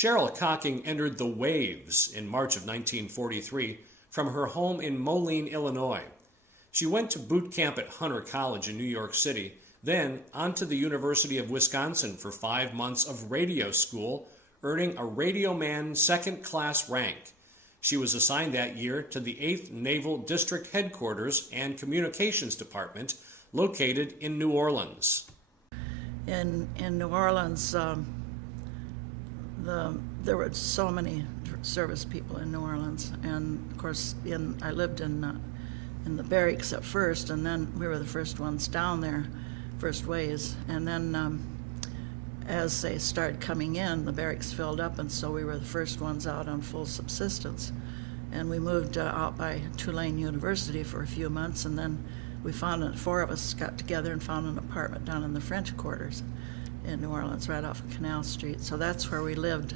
Cheryl Cocking entered the Waves in March of 1943 from her home in Moline, Illinois. She went to boot camp at Hunter College in New York City, then on to the University of Wisconsin for 5 months of radio school, earning a radioman second-class rank. She was assigned that year to the 8th Naval District Headquarters and Communications Department, located in New Orleans. In New Orleans, there were so many service people in New Orleans, and of course, I lived in the barracks at first, and then we were the first ones down there, first waves, and then as they started coming in, the barracks filled up, and so we were the first ones out on full subsistence. And we moved out by Tulane University for a few months, and then we found 4 of us got together and found an apartment down in the French Quarters in New Orleans, right off of Canal Street. So that's where we lived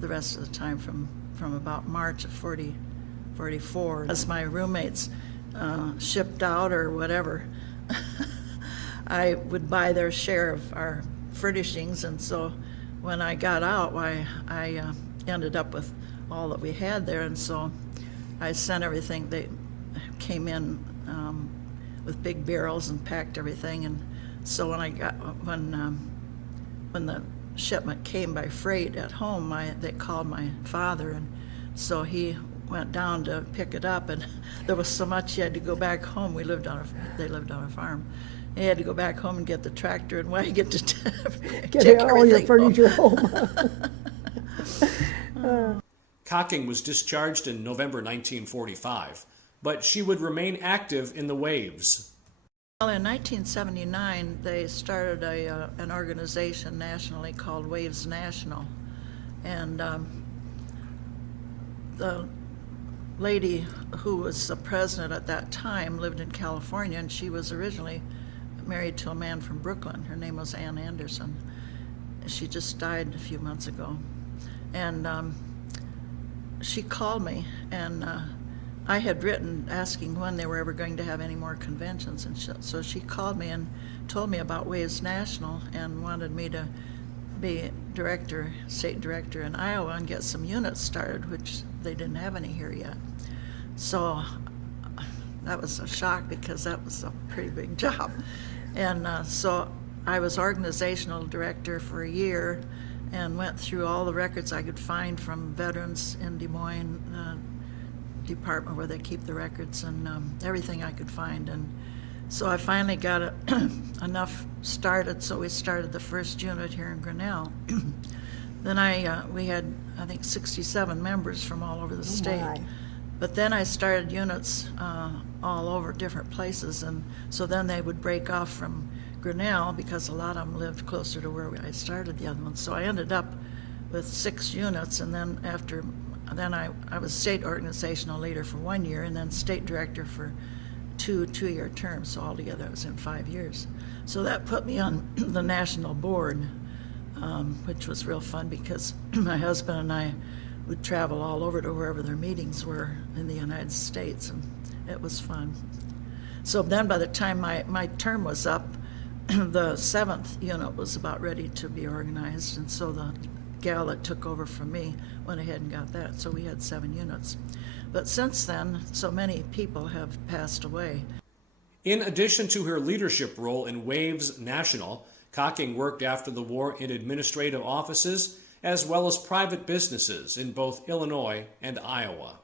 the rest of the time from about March of 44. As my roommates shipped out or whatever, I would buy their share of our furnishings, and so when I got out, I ended up with all that we had there, and so I sent everything. They came in with big barrels and packed everything, and so when the shipment came by freight at home, they called my father, and so he went down to pick it up, and there was so much he had to go back home. They lived on a farm. He had to go back home and get the tractor and wagon to get all your furniture home. Cocking was discharged in November 1945, but she would remain active in the Waves. Well, in 1979, they started an organization nationally called Waves National, and the lady who was the president at that time lived in California, and she was originally married to a man from Brooklyn. Her name was Ann Anderson. She just died a few months ago, and she called me, and I had written asking when they were ever going to have any more conventions, and so she called me and told me about Waves National and wanted me to be state director in Iowa and get some units started, which they didn't have any here yet. So that was a shock because that was a pretty big job. And so I was organizational director for a year and went through all the records I could find from veterans in Des Moines department where they keep the records, and everything I could find. And so I finally got enough started, so we started the first unit here in Grinnell. Then we had, I think, 67 members from all over the state. My. But then I started units all over different places, and so then they would break off from Grinnell because a lot of them lived closer to where I started the other ones. So I ended up with 6 units, and then I was state organizational leader for 1 year, and then state director for 2 two-year terms. So altogether I was in 5 years. So that put me on the national board, which was real fun because my husband and I would travel all over to wherever their meetings were in the United States, and it was fun. So then by the time my term was up, the 7th unit was about ready to be organized, and so the gal that took over from me went ahead and got that, so we had 7 units. But since then, so many people have passed away. In addition to her leadership role in Waves National, Cocking worked after the war in administrative offices as well as private businesses in both Illinois and Iowa.